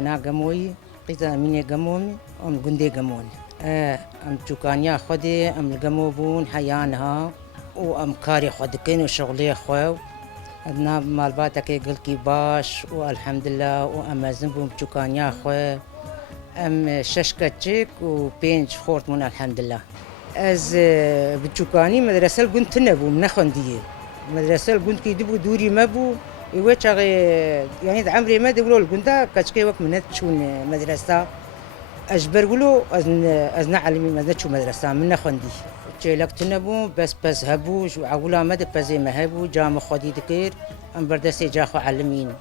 هنا قموي قيزة مني قمومي أم قندي قمون أم تشوكانيا خدي أم القموبون حيانها وأم كاري خدكين وشغلي خو أدنا مالباتك يقلكي باش والحمد لله وأم زنبو تشوكانيا خو أم ششكتشك وبينج خورت من الحمد لله از بتشوكاني مدرسة الجند تنبو من خندية مدرسة الجند كي دبو دوري مبو يوجه يعني عمري ما دبلو الجندا كشكي وقت من تشون مدرسة أجبر قولوا أزنا علمي ما شو مدرسة من خندي شيلك تنبو بس هبو شو عقولا ما دبزي ما هبو جام خدي ذكر أم بردسي جاخو علمين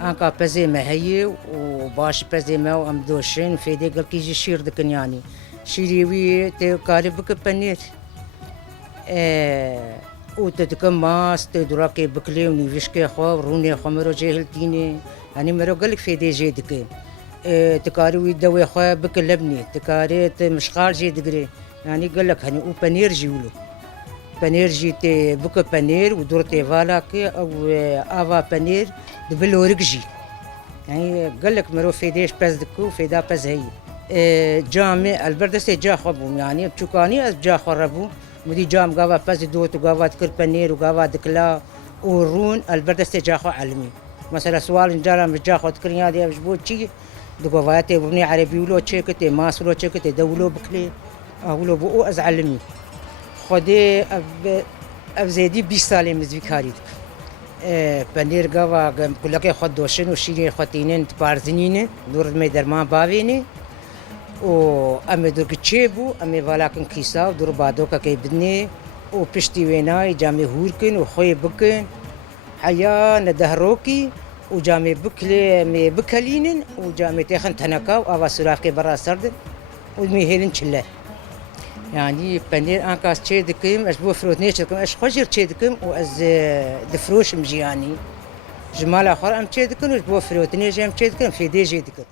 أنك بزي ما هي وباش بزي ما وأم دوشين في ديك الكيجي شير دكن يعني شيريوي تكاربك بنير وتتكم ماس تدراكي بكلي ونيفشكي خو روني خمرو جهلتيني يعني مرو قالك في دي جي دكي تكاري دوي خو بكلبني تكاري مشغال جي دغري يعني قالك هني وبنير جيولو بنير جيتي بك بنير ودورتي فالاكي او افا بنير دبلو ركجي يعني قالك مرو في ديش بس دكو في دا بس هي جامع البردسي جا خبو يعني بتشوكاني از جا خربو مدي جام قاوا بس دوت وقاوا تكر بنير وقاوا دكلا ورون البردسي جا خو علمي مثلا سؤال جارا مجا خو تكريا دي بجبو تشي دقواتي بني عربي ولو تشيكتي ماسلو تشيكتي دولو بكلي اولو بو از علمي خدي اب زيدي 20 سال مزيكاري بنير قاوا كلك خد دوشن وشيرين خطينين تبارزنين دور ميدرمان باويني و أمي درك تشيبو أمي ولكن كيسا دور بعدوكا كي بدني وبشتي ويناي جامي هوركن وخوي بكن حيا ندهروكي وجامي بكلي مي بكلينن وجامي تخن تنكا وأوا سرافكي برا سرد ومي هيلن تشله يعني بنير أنكاس تشي دكيم أش بو فروت نيشكم أش خجر تشي دكيم وأز دفروش مجياني جمال آخر أم تشي دكيم وش بو فروت نيشكم تشي دكيم في دي جي دكيم